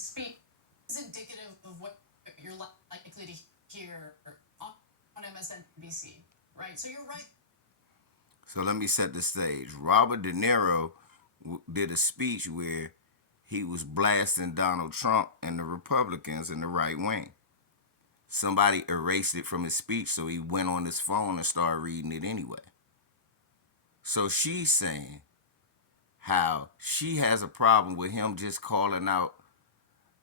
speech is indicative of what you're likely to hear on MSNBC, right? So you're right. So let me set the stage. Robert De Niro did a speech where he was blasting Donald Trump and the Republicans in the right wing. Somebody erased it from his speech, so he went on his phone and started reading it anyway. So she's saying how she has a problem with him just calling out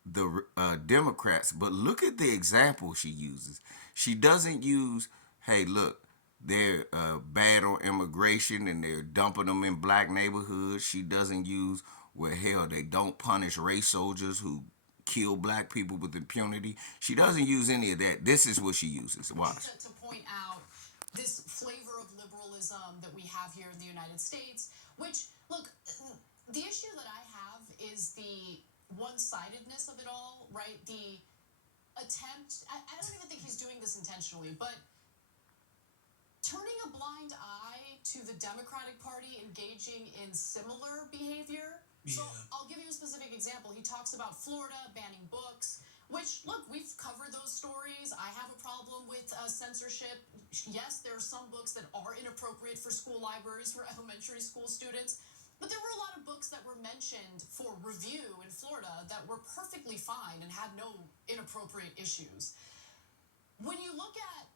the Democrats. But look at the example she uses. She doesn't use, hey, look, they're bad on immigration and they're dumping them in black neighborhoods. She doesn't use, well, hell, they don't punish race soldiers who kill black people with impunity. She doesn't use any of that. This is what she uses. Watch. To point out this flavor of liberalism that we have here in the United States, which, look, the issue that I have is the one-sidedness of it all, right? The attempt, I don't even think he's doing this intentionally, but turning a blind eye to the Democratic Party engaging in similar behavior. Yeah. So I'll give you a specific example. He talks about Florida banning books, which, look, we've covered those stories. I have a problem with censorship. Yes, there are some books that are inappropriate for school libraries for elementary school students. But there were a lot of books that were mentioned for review in Florida that were perfectly fine and had no inappropriate issues. When you look at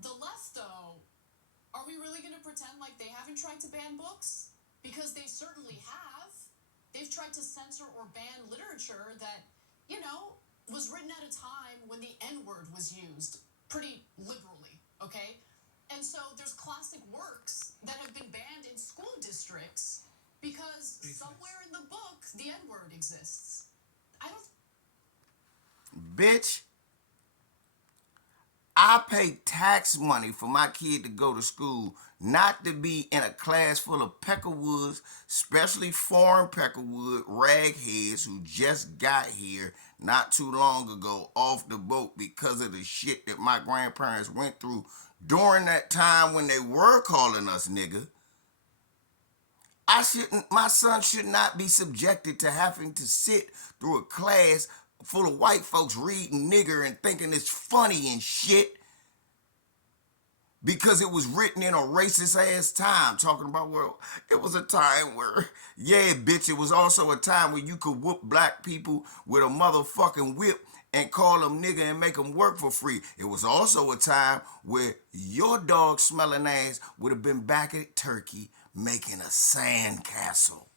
the left, though, are we really going to pretend like they haven't tried to ban books? Because they certainly have. They've tried to censor or ban literature that, you know, was written at a time when the N-word was used pretty liberally, okay? And so there's classic works that have been banned in school districts because somewhere in the book, the N-word exists. I don't... Bitch, I pay tax money for my kid to go to school, not to be in a class full of peckerwoods, especially foreign peckerwood ragheads who just got here not too long ago off the boat because of the shit that my grandparents went through during that time when they were calling us nigga. My son should not be subjected to having to sit through a class full of white folks reading nigger and thinking it's funny and shit because it was written in a racist ass time, talking about, well, it was a time where, yeah, bitch, it was also a time where you could whoop black people with a motherfucking whip and call them nigger and make them work for free. It was also a time where your dog smelling ass would have been back at Turkey making a sand castle.